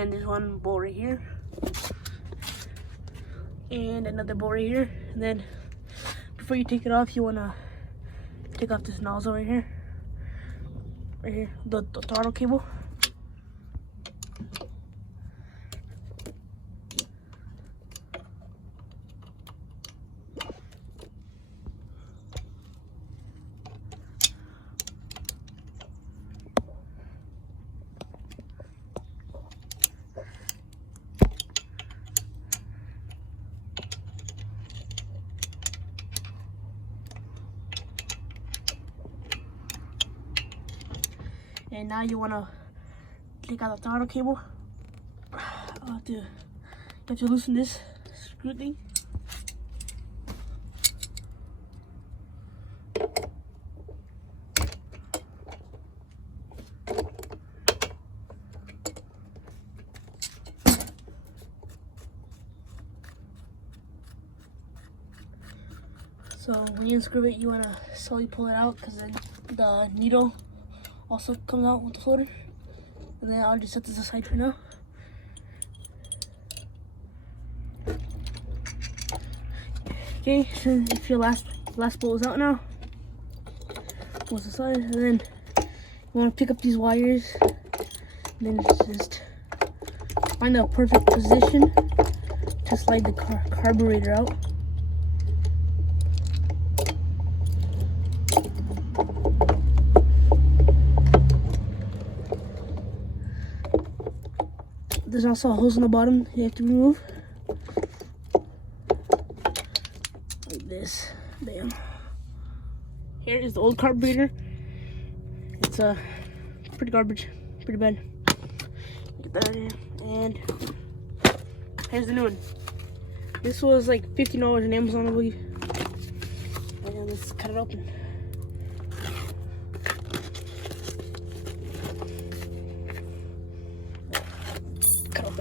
and there's one bolt right here, and another bolt right here. And then before you take it off, you wanna take off this nozzle right here, the throttle cable. And now you want to take out the throttle cable. You have to loosen this screw thing. So when you unscrew it, you want to slowly pull it out, because then the needle also comes out with the floater. And then I'll just set this aside for now. Okay, so if your last bolt is out now, pull this aside, and then you want to pick up these wires, and then just find the perfect position to slide the carburetor out. There's also a hose on the bottom you have to remove. Like this. Bam. Here is the old carburetor. It's pretty garbage. Pretty bad. Get that out of here. And here's the new one. This was like $15 on Amazon, I believe. And then let's cut it open.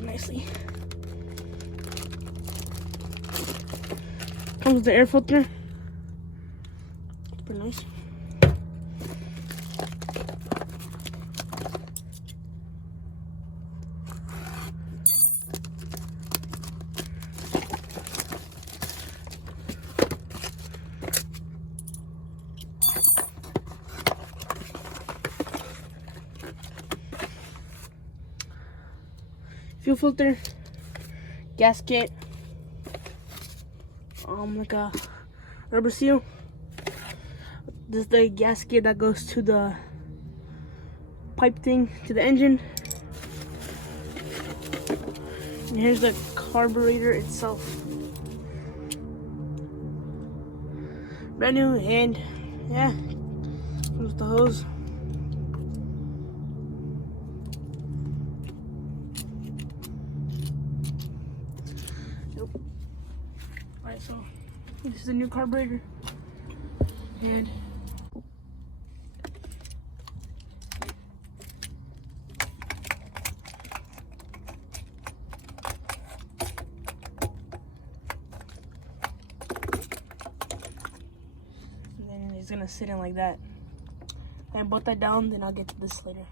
Nicely. Comes with the air filter. It's pretty nice. Fuel filter, gasket, like a rubber seal. This is the gasket that goes to the pipe thing to the engine. And here's the carburetor itself. Brand new, and yeah, comes with the hose. Alright, so this is the new carburetor, and then it's gonna sit in like that. And bolt that down, then I'll get to this later.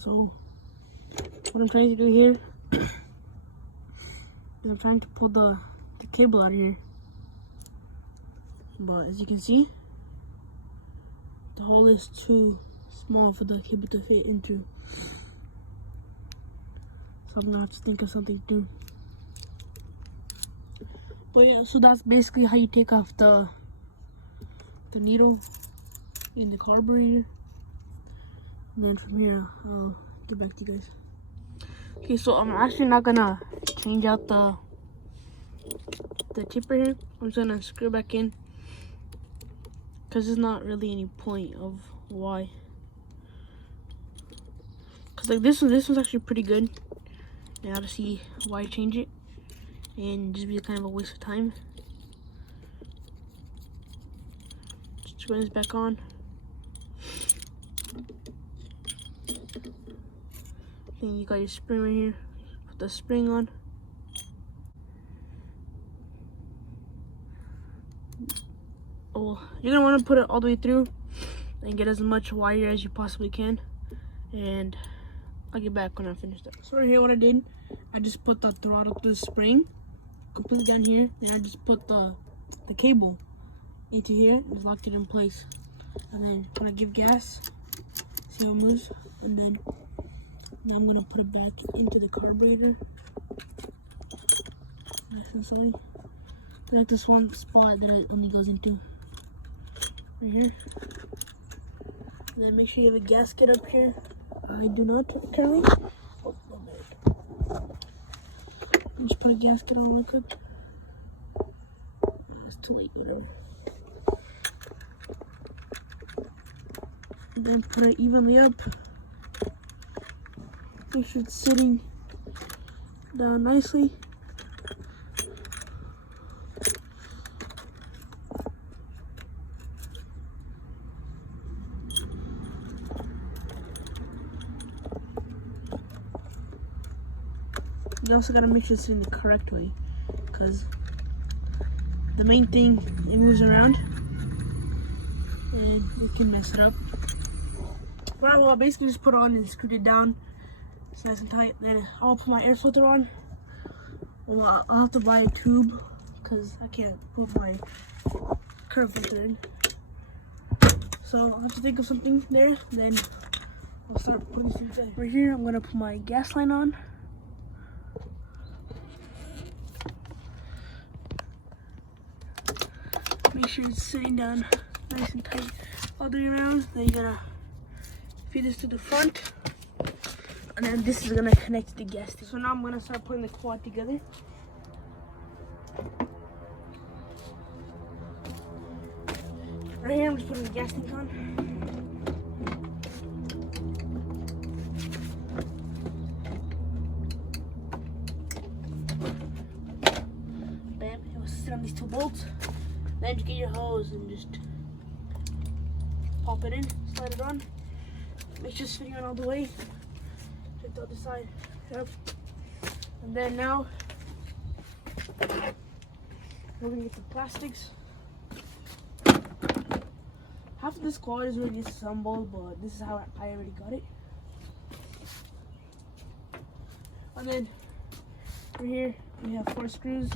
So what I'm trying to do here is I'm trying to pull the cable out of here, but as you can see, the hole is too small for the cable to fit into. So I'm gonna have to think of something to do. But yeah, so that's basically how you take off the needle in the carburetor. And then from here, I'll get back to you guys. Okay, so I'm actually not gonna change out the tip right here. I'm just gonna screw it back in because there's not really any point of why. Cause like this one's actually pretty good. And I gotta see why change it and just be kind of a waste of time. Just screw this back on. Then you got your spring right here. Put the spring on. Oh, you're gonna want to put it all the way through and get as much wire as you possibly can. And I'll get back when I finish that. So right here, what I did, I just put the throttle through the spring completely down here. Then I just put the cable into here and locked it in place. And then when I give gas, see how it moves, and then now I'm gonna put it back into the carburetor. Nice and slowly. Like this one spot that it only goes into. Right here. And then make sure you have a gasket up here. I do not currently. Oh, no, just put a gasket on real quick. It's too late, whatever. And then put it evenly up. Make sure it's sitting down nicely. You also gotta make sure it's in the correct way, because the main thing, it moves around and we can mess it up. But well, I basically just put it on and screwed it down. It's nice and tight. Then I'll put my air filter on. Well, I'll have to buy a tube because I can't put my curb filter in. So I'll have to think of something there. Then I'll start putting things in. Right here, I'm gonna put my gas line on. Make sure it's sitting down nice and tight all the way around. Then you're gonna feed this to the front, and then this is gonna connect to the gas tank. So now I'm gonna start putting the quad together. Right here, I'm just putting the gas tank on. Bam, it will sit on these two bolts. Then just get your hose and just pop it in, slide it on. Make sure it's fitting on all the way. Check the other side. Yep. And then now we're gonna get the plastics. Half of this quad is already assembled, but this is how I already got it. And then right here we have 4 screws.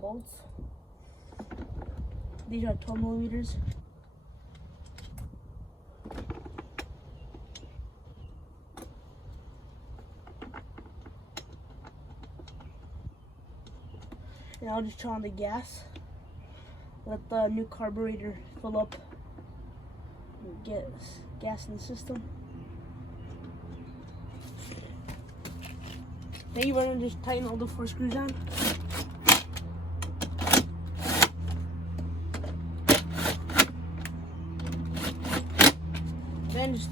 Bolts. These are 12 millimeters. And I'll just turn on the gas. Let the new carburetor fill up and get gas in the system. Then you want to just tighten all the 4 screws down. Then just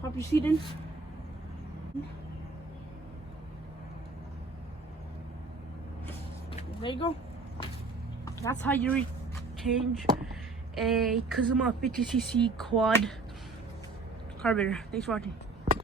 pop your seat in. There you go. That's how you change a KAZUMA 50cc quad carburetor. Thanks for watching.